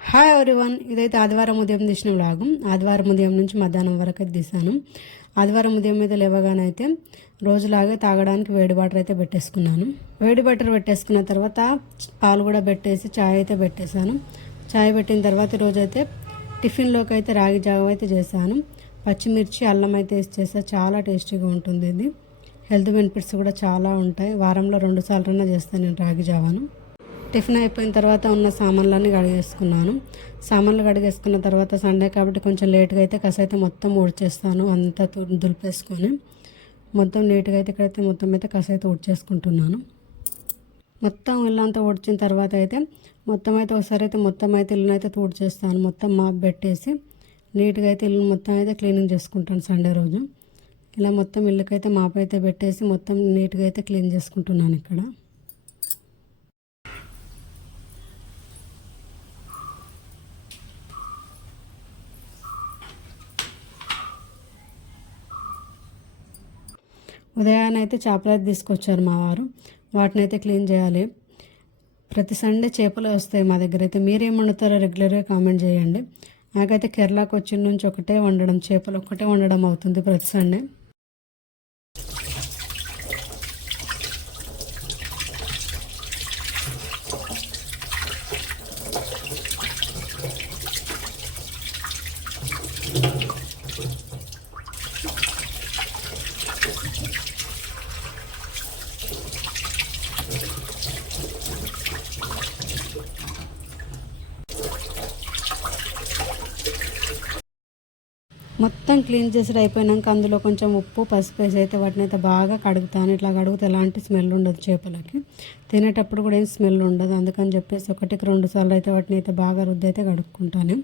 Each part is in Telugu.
హాయ్ ఎవరివన్ ఇదైతే ఆదివారం ఉదయం తీసిన వ్లాగు ఆదివారం ఉదయం నుంచి మధ్యాహ్నం వరకు అయితే తీసాను ఆదివారం ఉదయం మీద లేవగానే అయితే రోజులాగే తాగడానికి వేడి వాటర్ అయితే పెట్టేసుకున్నాను. వేడి వాటర్ పెట్టేసుకున్న తర్వాత పాలు కూడా పెట్టేసి చాయ్ అయితే పెట్టేశాను. చాయ్ పెట్టిన తర్వాత రోజైతే టిఫిన్లోకి అయితే రాగి జావ అయితే చేశాను. పచ్చిమిర్చి అల్లం అయితే వేసి చేస్తే చాలా టేస్టీగా ఉంటుంది ఇది. హెల్త్ బెనిఫిట్స్ కూడా చాలా ఉంటాయి. వారంలో రెండు సార్లు చేస్తాను నేను రాగి జావాను. టిఫిన్ అయిపోయిన తర్వాత ఉన్న సామాన్లన్నీ కడిగేసుకున్నాను. సామాన్లు కడిగేసుకున్న తర్వాత సండే కాబట్టి కొంచెం లేట్గా అయితే కసైతే మొత్తం ఊడ్చేస్తాను. అంతా తు- దులిపేసుకొని మొత్తం నీట్గా అయితే ఇక్కడైతే మొత్తం అయితే కసైతే ఊడ్చేసుకుంటున్నాను. మొత్తం ఇల్లంతా ఊడ్చిన తర్వాత అయితే మొత్తం అయితే ఒకసారి అయితే మొత్తం అయితే ఇల్లునైతే అయితే తుడిచేస్తాను. మొత్తం మాప్ పెట్టేసి నీట్గా అయితే ఇల్లు మొత్తం అయితే క్లీనింగ్ చేసుకుంటాను సండే రోజు. ఇలా మొత్తం ఇల్లుకైతే మాపైతే అయితే పెట్టేసి మొత్తం నీట్గా అయితే క్లీన్ చేసుకుంటున్నాను ఇక్కడ. ఉదయాన్నైతే చేపలు అయితే తీసుకొచ్చారు మా వారు వాటిని అయితే క్లీన్ చేయాలి. ప్రతి సండే చేపలు వస్తాయి మా దగ్గర. అయితే మీరేం వండుతారో రెగ్యులర్గా కామెంట్ చేయండి. నాకైతే కేరళకు వచ్చిన నుంచి ఒకటే వండడం చేపలు ఒకటే వండడం అవుతుంది ప్రతి సండే. మొత్తం క్లీన్ చేసి అయిపోయినాక అందులో కొంచెం ఉప్పు పసుపు వేసి అయితే వాటిని అయితే బాగా కడుగుతాను. ఇట్లా కడిగితే ఎలాంటి స్మెల్ ఉండదు చేపలకి. తినేటప్పుడు కూడా ఏం స్మెల్ ఉండదు. అందుకని చెప్పేసి ఒకటికి రెండు సార్లు అయితే వాటిని అయితే బాగా రుద్ది అయితే కడుక్కుంటాను.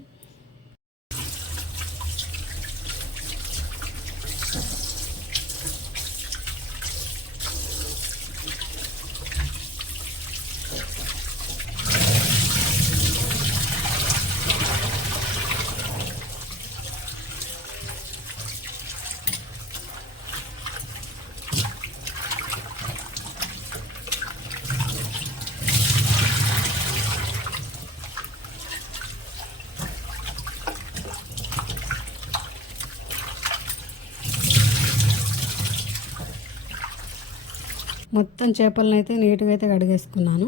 మొత్తం చేపలను అయితే నీట్గా అయితే కడిగేసుకున్నాను.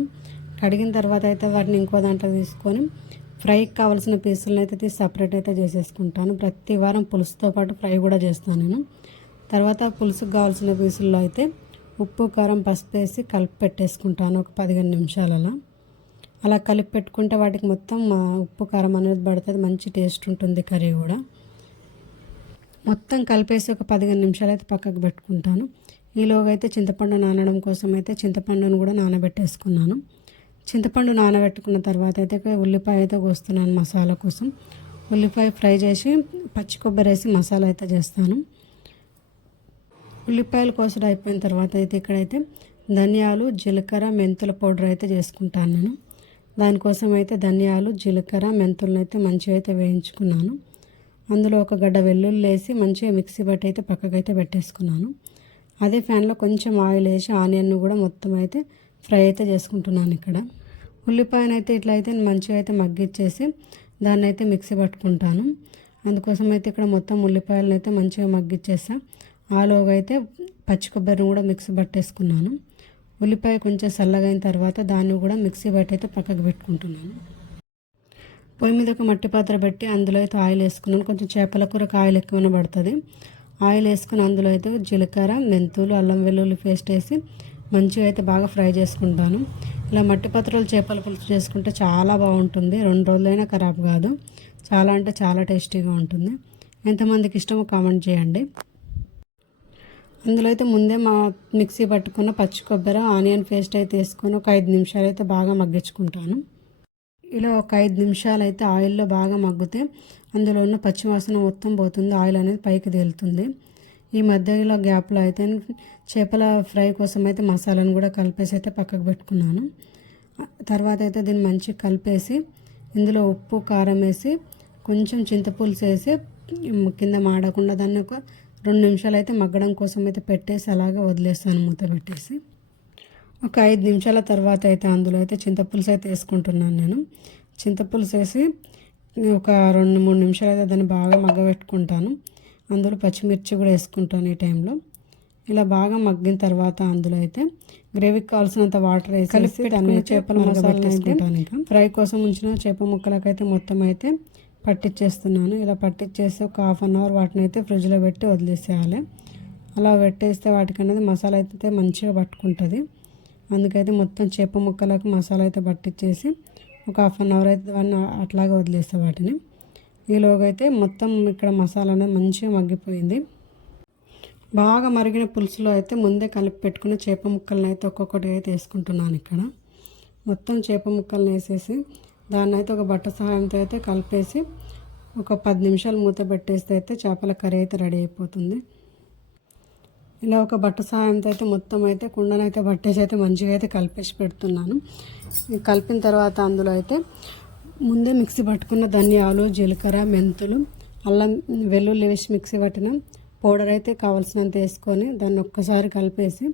కడిగిన తర్వాత అయితే వాటిని ఇంకో దాంట్లో తీసుకొని ఫ్రైకి కావాల్సిన పీసులను అయితే తీసి సపరేట్ అయితే చేసేసుకుంటాను. ప్రతి వారం పులుసుతో పాటు ఫ్రై కూడా చేస్తాను నేను. తర్వాత పులుసుకు కావాల్సిన పీసుల్లో అయితే ఉప్పు కారం పసుపు వేసి కలిపి పెట్టేసుకుంటాను ఒక పదిహేను నిమిషాలలో. అలా కలిపి పెట్టుకుంటే వాటికి మొత్తం ఉప్పు కారం అనేది పడుతుంది. మంచి టేస్ట్ ఉంటుంది కర్రీ కూడా. మొత్తం కలిపేసి ఒక పదిహేను నిమిషాలు అయితే పక్కకు పెట్టుకుంటాను. ఈలోగా అయితే చింతపండు నానడం కోసం అయితే చింతపండును కూడా నానబెట్టేసుకున్నాను. చింతపండు నానబెట్టుకున్న తర్వాత అయితే ఉల్లిపాయ అయితే కోస్తున్నాను మసాలా కోసం. ఉల్లిపాయ ఫ్రై చేసి పచ్చి కొబ్బరి వేసి మసాలా అయితే చేస్తాను. ఉల్లిపాయలు కోసడం అయిపోయిన తర్వాత అయితే ఇక్కడైతే ధనియాలు జీలకర్ర మెంతుల పౌడర్ అయితే చేసుకుంటాను నేను. దానికోసం అయితే ధనియాలు జీలకర్ర మెంతులను అయితే మంచిగా అయితే వేయించుకున్నాను. అందులో ఒక గడ్డ వెల్లుల్లి వేసి మంచిగా మిక్సీ బట్టి అయితే పక్కకైతే పెట్టేసుకున్నాను. అదే ఫ్యాన్లో కొంచెం ఆయిల్ వేసి ఆనియన్ కూడా మొత్తం అయితే ఫ్రై అయితే చేసుకుంటున్నాను ఇక్కడ. ఉల్లిపాయను అయితే ఇట్లా అయితే మంచిగా అయితే మగ్గిచ్చేసి దాన్ని అయితే మిక్సీ పట్టుకుంటాను. అందుకోసం అయితే ఇక్కడ మొత్తం ఉల్లిపాయలను అయితే మంచిగా మగ్గిచ్చేసా. ఆలోగా అయితే పచ్చి కొబ్బరిని కూడా మిక్సీ పట్టేసుకున్నాను. ఉల్లిపాయ కొంచెం చల్లగైన తర్వాత దాన్ని కూడా మిక్సీ బట్టి అయితే పక్కకు పెట్టుకుంటున్నాను. పొయ్యి మీద ఒక మట్టి పాత్ర పెట్టి అందులో అయితే ఆయిల్ వేసుకున్నాను. కొంచెం చేపల కూరకు ఆయిల్ ఎక్కువనే పడుతుంది. ఆయిల్ వేసుకుని అందులో అయితే జీలకర్ర మెంతులు అల్లం వెల్లుల్లి పేస్ట్ వేసి మంచిగా అయితే బాగా ఫ్రై చేసుకుంటాను. ఇలా మట్టి పత్రాలు చేపల పులుసు చేసుకుంటే చాలా బాగుంటుంది. రెండు రోజులైనా ఖరాబ్ కాదు. చాలా అంటే చాలా టేస్టీగా ఉంటుంది. ఎంతమందికి ఇష్టమో కామెంట్ చేయండి. అందులో అయితే ముందే మా మిక్సీ పట్టుకున్న పచ్చి కొబ్బరి ఆనియన్ పేస్ట్ అయితే వేసుకొని ఒక ఐదు నిమిషాలు అయితే బాగా మగ్గించుకుంటాను. ఇలా ఒక ఐదు నిమిషాలు అయితే ఆయిల్లో బాగా మగ్గితే అందులో ఉన్న పచ్చివాసన మొత్తం పోతుంది ఆయిల్ అనేది పైకి తేలుతుంది. ఈ మధ్యలో గ్యాప్లో అయితే చేపల ఫ్రై కోసం అయితే మసాలాను కూడా కలిపేసి అయితే పక్కకు పెట్టుకున్నాను. తర్వాత అయితే దీన్ని మంచిగా కలిపేసి ఇందులో ఉప్పు కారం వేసి కొంచెం చింతపులుసు వేసి కింద మాడకుండా దాన్ని ఒక రెండు నిమిషాలు అయితే మగ్గడం కోసం అయితే పెట్టేసి అలాగే వదిలేస్తాను మూత పెట్టేసి. ఒక ఐదు నిమిషాల తర్వాత అయితే అందులో అయితే చింతపులుసు అయితే వేసుకుంటున్నాను నేను. చింతపులుసు వేసి ఒక రెండు మూడు నిమిషాలు అయితే దాన్ని బాగా మగ్గబెట్టుకుంటాను అందులో పచ్చిమిర్చి కూడా వేసుకుంటాను ఈ టైంలో. ఇలా బాగా మగ్గిన తర్వాత అందులో అయితే గ్రేవీకి కావాల్సినంత వాటర్ వేసేసి దాన్ని చేపల మసాలా వేసుకుంటాను ఇంకా. ఫ్రై కోసం ఉంచిన చేప ముక్కలకైతే మొత్తం అయితే పట్టించేస్తున్నాను ఇలా పట్టించేసి ఒక హాఫ్ అన్ అవర్ వాటిని అయితే ఫ్రిడ్జ్లో పెట్టి వదిలేసేయాలి. అలా పెట్టేస్తే వాటికి అనేది మసాలా అయితే మంచిగా పట్టుకుంటుంది. అందుకైతే మొత్తం చేప ముక్కలకు మసాలా అయితే పట్టించేసి ఒక హాఫ్ అన్ అవర్ అయితే దాన్ని అట్లాగే వదిలేస్తాం వాటిని. ఈలోగైతే మొత్తం ఇక్కడ మసాలా అనేది మంచిగా మగ్గిపోయింది. బాగా మరిగిన పులుసులో అయితే ముందే కలిపి పెట్టుకున్న చేప ముక్కలను అయితే ఒక్కొక్కటి అయితే వేసుకుంటున్నాను ఇక్కడ. మొత్తం చేప ముక్కలను వేసేసి దాన్ని అయితే ఒక బట్ట సహాయంతో అయితే కలిపేసి ఒక పది నిమిషాలు మూత పెట్టేస్తే అయితే చేపల కర్రీ అయితే రెడీ అయిపోతుంది. ఇలా ఒక బట్ట సహాయంతో అయితే మొత్తం అయితే కుండనైతే బట్టేసి అయితే మంచిగా అయితే కలిపేసి పెడుతున్నాను. కలిపిన తర్వాత అందులో అయితే ముందే మిక్సీ పట్టుకున్న ధనియాలు జీలకర్ర మెంతులు అల్లం వెల్లుల్లి వేసి మిక్సీ పట్టిన పౌడర్ అయితే కావాల్సినంత వేసుకొని దాన్ని ఒక్కసారి కలిపేసి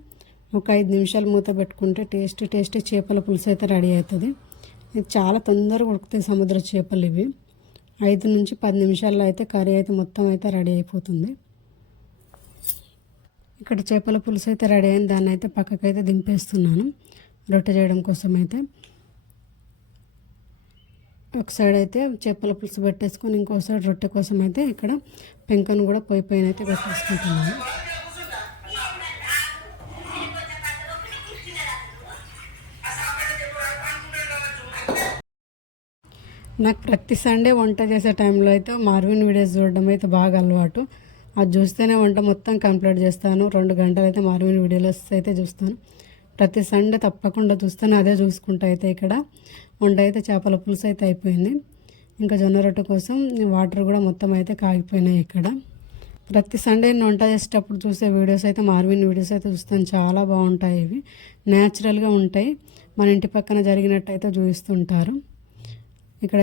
ఒక ఐదు నిమిషాలు మూత పెట్టుకుంటే టేస్ట్ టేస్టీ చేపల పులుసు అయితే రెడీ అవుతుంది. ఇది చాలా తొందరగా ఉడుకుతాయి సముద్ర చేపలు ఇవి. ఐదు నుంచి పది నిమిషాల్లో అయితే కర్రీ అయితే మొత్తం అయితే రెడీ అయిపోతుంది. ఇక్కడ చేపల పులుసు అయితే రెడీ అయింది. దాన్ని అయితే పక్కకైతే దింపేస్తున్నాను. రొట్టె చేయడం కోసం అయితే ఒక సైడ్ అయితే చేపల పులుసు పెట్టేసుకొని ఇంకో సైడ్ రొట్టె కోసం అయితే ఇక్కడ పెంకను కూడా పొయ్యి పైన అయితే పెట్టేసుకుంటున్నాను. నాకు ప్రతి సండే వంట చేసే టైంలో అయితే మార్విన్ వీడియోస్ చూడడం అయితే బాగా అలవాటు. అది చూస్తేనే వంట మొత్తం కంప్లీట్ చేస్తాను. రెండు గంటలు అయితే మార్విన్ వీడియోస్ అయితే చూస్తాను. ప్రతి సండే తప్పకుండా చూస్తాను. అదే చూసుకుంటా అయితే ఇక్కడ. వంట అయితే చేపల పులుసు అయితే అయిపోయింది. ఇంకా జొన్న రొట్టె కోసం వాటర్ కూడా మొత్తం అయితే కాగిపోయినాయి ఇక్కడ. ప్రతి సండే నేను వంట చేసేటప్పుడు చూసే వీడియోస్ అయితే మార్విన్ వీడియోస్ అయితే చూస్తాను. చాలా బాగుంటాయి ఇవి. న్యాచురల్గా ఉంటాయి. మన ఇంటి పక్కన జరిగినట్టు అయితే చూపిస్తుంటారు. ఇక్కడ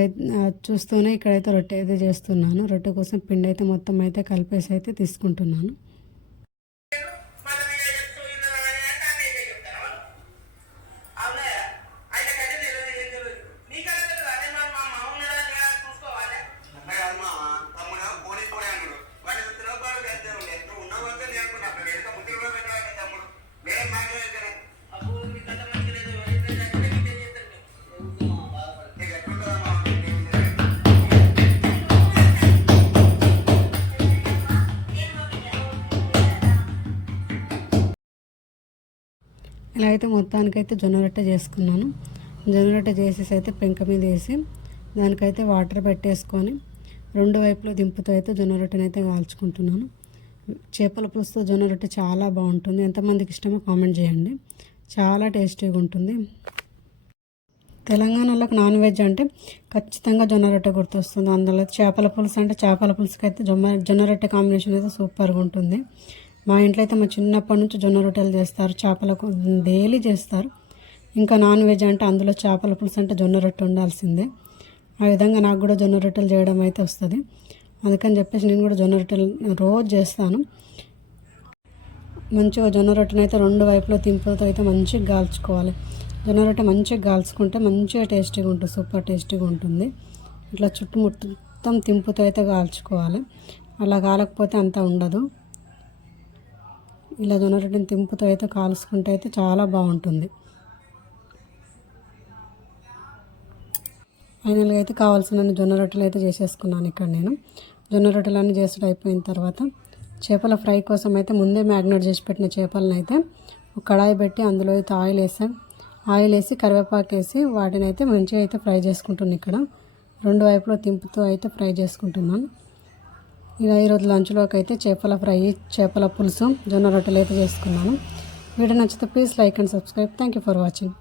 చూస్తూనే ఇక్కడైతే రొట్టె అయితే చేస్తున్నాను. రొట్టె కోసం పిండి అయితే మొత్తం అయితే కలిపేసి అయితే తీసుకుంటున్నాను. ఇలా అయితే మొత్తానికైతే జొన్న రొట్టె చేసుకున్నాను. జొన్న రొట్టె చేసేసి అయితే పెంక మీద వేసి దానికైతే వాటర్ పెట్టేసుకొని రెండు వైపులో దింపుతో అయితే జొన్న రొట్టెని అయితే కాల్చుకుంటున్నాను. చేపల పులుసుతో జొన్న రొట్టె చాలా బాగుంటుంది. ఎంతమందికి ఇష్టమో కామెంట్ చేయండి. చాలా టేస్టీగా ఉంటుంది. తెలంగాణలోకి నాన్ వెజ్ అంటే ఖచ్చితంగా జొన్న రొట్టె గుర్తొస్తుంది. అందులో చేపల పులుసు అంటే చేపల పులుసుకి అయితే జొన్న జొన్న రొట్టె కాంబినేషన్ అయితే సూపర్గా ఉంటుంది. మా ఇంట్లో అయితే మా చిన్నప్పటి నుంచి జొన్న రొట్టెలు చేస్తారు చేపలకు డైలీ చేస్తారు. ఇంకా నాన్ వెజ్ అంటే అందులో చేపల పులుసు అంటే జొన్న రొట్టె ఉండాల్సిందే. ఆ విధంగా నాకు కూడా జొన్న రొట్టెలు చేయడం అయితే వస్తుంది. అందుకని చెప్పేసి నేను కూడా జొన్న రొట్టెలు రోజు చేస్తాను. మంచిగా జొన్న రొట్టెను అయితే రెండు వైపులో తింపులతో అయితే మంచిగా గాల్చుకోవాలి. జొన్న రొట్టె మంచిగా గాల్చుకుంటే మంచిగా టేస్టీగా ఉంటుంది సూపర్ టేస్టీగా ఉంటుంది. ఇట్లా చుట్టుముట్టం తింపుతో అయితే కాల్చుకోవాలి అలా కాలకపోతే అంత ఉండదు. ఇలా జొన్న తింపుతో అయితే కాల్చుకుంటే అయితే చాలా బాగుంటుంది. ఫైనల్గా అయితే కావాల్సిన జొన్న రొట్టెలు అయితే చేసేసుకున్నాను ఇక్కడ నేను. జొన్న రొట్టెలన్నీ చేసుడు అయిపోయిన తర్వాత చేపల ఫ్రై కోసం అయితే ముందే మ్యాగ్నేట్ చేసి పెట్టిన చేపలను అయితే ఒక కడాయి పెట్టి అందులో అయితే ఆయిల్ వేసాం. ఆయిల్ వేసి కరివేపాకు వేసి వాటిని అయితే మంచిగా అయితే ఫ్రై చేసుకుంటున్నాను ఇక్కడ. రెండు వైపులో తింపుతూ అయితే ఫ్రై చేసుకుంటున్నాను. ఇలా ఈరోజు లంచ్లోకి అయితే చేపల ఫ్రై చేపల పులుసు జొన్న రొట్టెలు అయితే చేసుకున్నాను. వీడియో నచ్చితే please like and subscribe. Thank you for watching